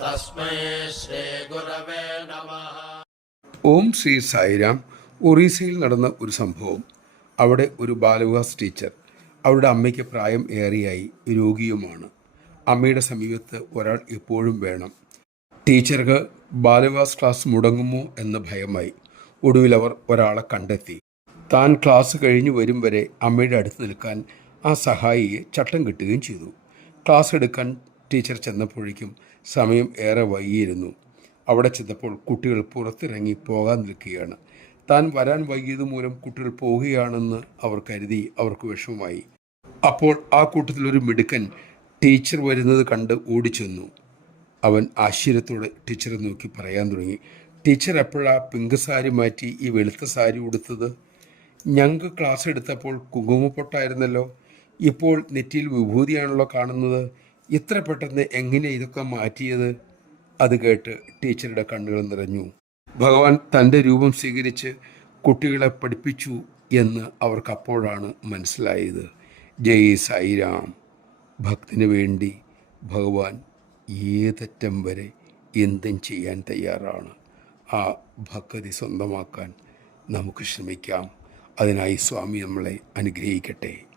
തസ്മൈ ശ്രീ ഓം ശ്രീ സായിരാം. ഒറീസയിൽ നടന്ന ഒരു സംഭവം. അവിടെ ഒരു ബാലവികാസ് ടീച്ചർ അവരുടെ അമ്മയ്ക്ക് പ്രായം ഏറെയായി രോഗിയുമാണ്. അമ്മയുടെ സമീപത്ത് ഒരാൾ എപ്പോഴും വേണം. ടീച്ചർക്ക് ബാലവികാസ് ക്ലാസ് മുടങ്ങുമോ എന്ന് ഭയമായി ഒടുവിൽ അവർ ഒരാളെ കണ്ടെത്തി. താൻ ക്ലാസ് കഴിഞ്ഞു വരും വരെ അമ്മയുടെ അടുത്ത് നിൽക്കാൻ ആ സഹായിയെ ചട്ടം കിട്ടുകയും ചെയ്തു. ക്ലാസ് എടുക്കാൻ ടീച്ചർ ചെന്നപ്പോഴേക്കും സമയം ഏറെ വൈകിയിരുന്നു. അവിടെ ചെന്നപ്പോൾ കുട്ടികൾ പുറത്തിറങ്ങി പോകാൻ നിൽക്കുകയാണ്. താൻ വരാൻ വൈകിയത് മൂലം കുട്ടികൾ പോവുകയാണെന്ന് അവർ കരുതി അവർക്ക് വിഷമമായി. അപ്പോൾ ആ കൂട്ടത്തിലൊരു മിടുക്കൻ ടീച്ചർ വരുന്നത് കണ്ട് ഓടിച്ചെന്നു. അവൻ ആശ്ചര്യത്തോടെ ടീച്ചറെ നോക്കി പറയാൻ തുടങ്ങി. ടീച്ചർ എപ്പോഴാ പിങ്ക് സാരി മാറ്റി ഈ വെളുത്ത സാരി ഉടുത്തത്? ഞങ്ങൾക്ക് ക്ലാസ് എടുത്തപ്പോൾ കുങ്കുമപ്പൊട്ടായിരുന്നല്ലോ. ഇപ്പോൾ നെറ്റിയിൽ വിഭൂതിയാണല്ലോ കാണുന്നത്. ഇത്ര പെട്ടെന്ന് എങ്ങനെ ഇതൊക്കെ മാറ്റിയത്? അത് കേട്ട് ടീച്ചറുടെ കണ്ണുകൾ നിറഞ്ഞു. ഭഗവാൻ തന്റെ രൂപം സ്വീകരിച്ച് കുട്ടികളെ പഠിപ്പിച്ചു എന്ന് അവർക്ക് അപ്പോഴാണ് മനസ്സിലായത്. ജയ് സായിരാം. ഭക്തിന് വേണ്ടി ഭഗവാൻ ഏതറ്റം വരെ എന്തും ചെയ്യാൻ തയ്യാറാണ്. ആ ഭക്തി സ്വന്തമാക്കാൻ നമുക്ക് ശ്രമിക്കാം. അതിനായി സ്വാമി നമ്മളെ അനുഗ്രഹിക്കട്ടെ.